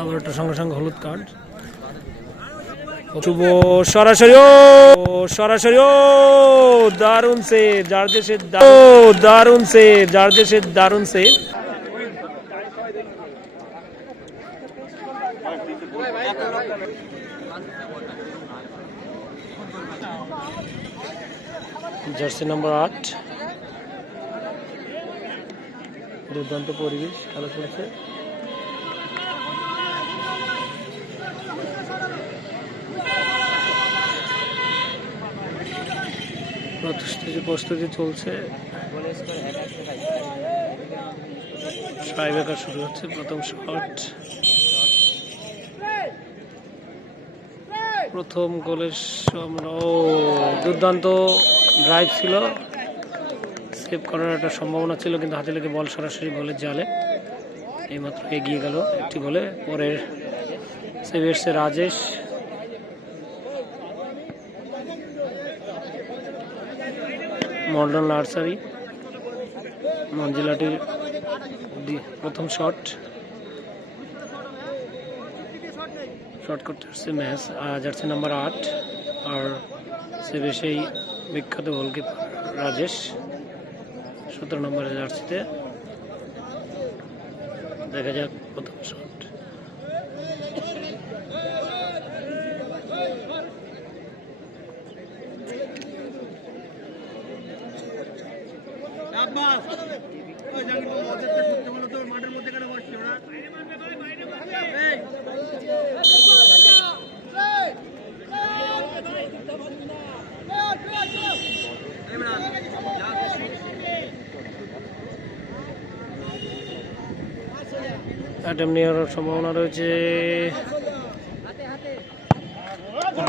আবার একটা সঙ্গে সঙ্গে হলুদ কার্ড। শুভ সরাসরি সরাসরি দারুণ সেভ, জার্জেসের দারুণ সেভ, জার্জেসের দারুণ সেভ। জার্সি নাম্বার 8, দুর্দান্ত পরিবেশ, খেলা চলছে। প্রস্তুতি চলছে, ট্রাইব্রেকার শুরু হচ্ছে। প্রথম শট, প্রথম গোলের দুর্দান্ত ড্রাইভ ছিল, সেভ করার একটা সম্ভাবনা ছিল, কিন্তু হাতে লেগে বল সরাসরি বলের জালে। এইমাত্র এগিয়ে গেল একটি বলে। পরের সেভ এসছে রাজেশ, মডার্ন নার্সারি মঞ্জিলাটির প্রথম শট করতে আসছে ম্যাচ জার্সি নাম্বার 8, আর সেভে সেই বিখ্যাত গোলকিপার রাজেশ 17 নম্বরের জার্সিতে। দেখা যাক প্রথম শট। অ্যাটেম্প নেওয়ার সম্ভাবনা রয়েছে।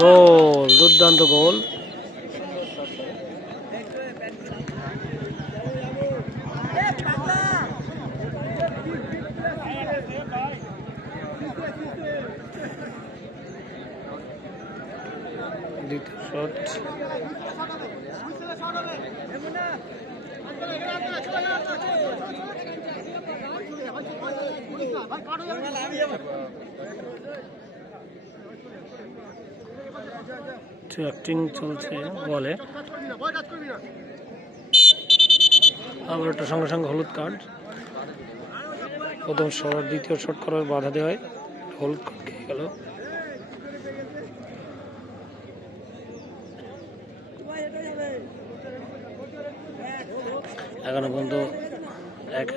গোল, দুর্দান্ত গোল। দ্বিতীয় শট, অ্যাক্টিং চলছে বলে। আবার একটা সঙ্গে সঙ্গে হলুদ কার্ড। প্রথম শট, দ্বিতীয় শট করার বাধা দেওয়া হয়, হলুদ কার্ড খেয়ে গেল। এখনো পর্যন্ত এক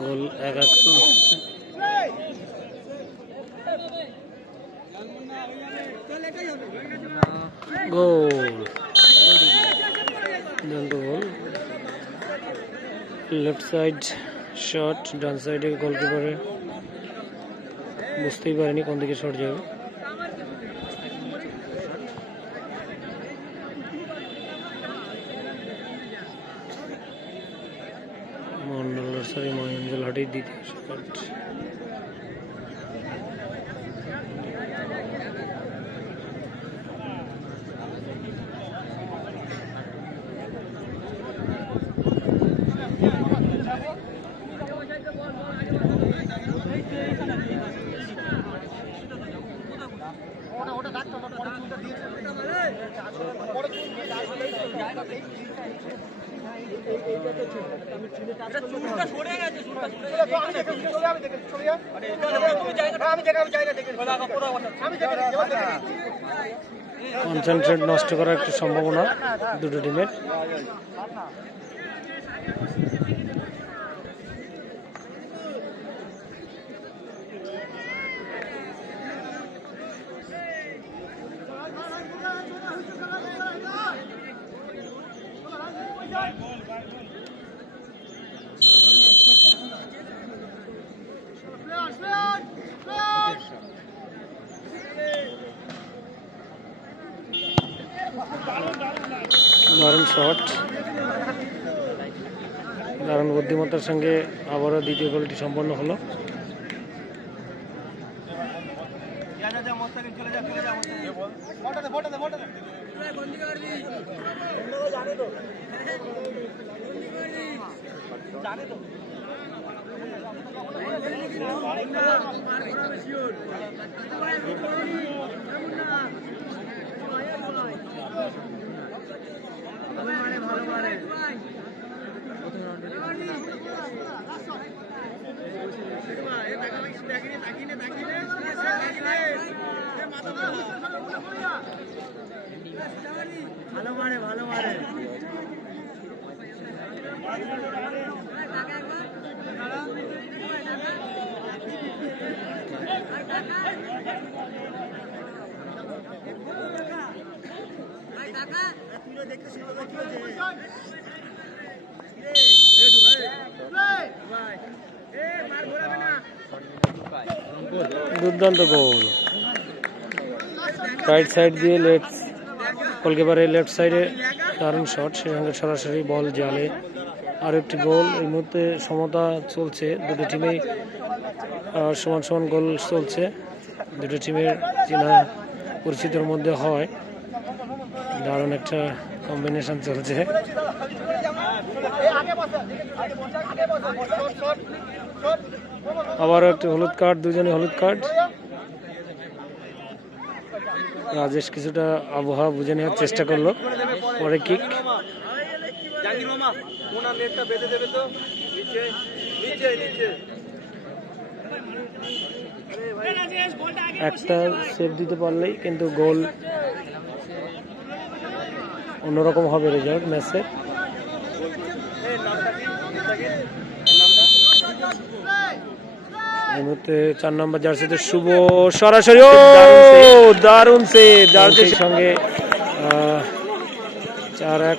গোল, এক গোল, গোল। লেফট সাইড শট, ডান সাইডে গোলকিপারে বুঝতেই পারেনি কোন দিকে শট যাবে। মন্ডল নার্সারি মহেন্দ্রহাটির দ্বিতীয় শট। কনসেন্ট্রেট নষ্ট করার একটা সম্ভাবনা দুটো টিমের। দারুণ শট, দারুণ বুদ্ধিমত্তার সঙ্গে আবারও দ্বিতীয় গোলটি সম্পন্ন হলো। দুর্দান্ত গোল, রাইট সাইড দিয়ে লেফট গোলকিপারের লেফট সাইডে দারুণ শট, সেই সঙ্গে সরাসরি বল জালে। আর একটি গোল। এই মুহূর্তে সমতা চলছে, দুটো টিমেই সমান সমান গোল চলছে। দুটো টিমের চেনা পরিচিতির মধ্যে হয়, দারুণ একটা কম্বিনেশন চলছে। আবারও একটি হলুদ কার্ড, দুজনে হলুদ কার্ড। রাজেশ কিছুটা আবহাওয়া বুঝে নেওয়ার চেষ্টা করলো, পরে কিক। একটা সেভ দিতে পারলেই কিন্তু গোল, অন্যরকম হবে রেজাল্ট ম্যাচে। এই মুহূর্তে 4 নম্বর জার্সিতে শুভ সরাসরি দারুণ সেভ, জার্সির সঙ্গে 4-1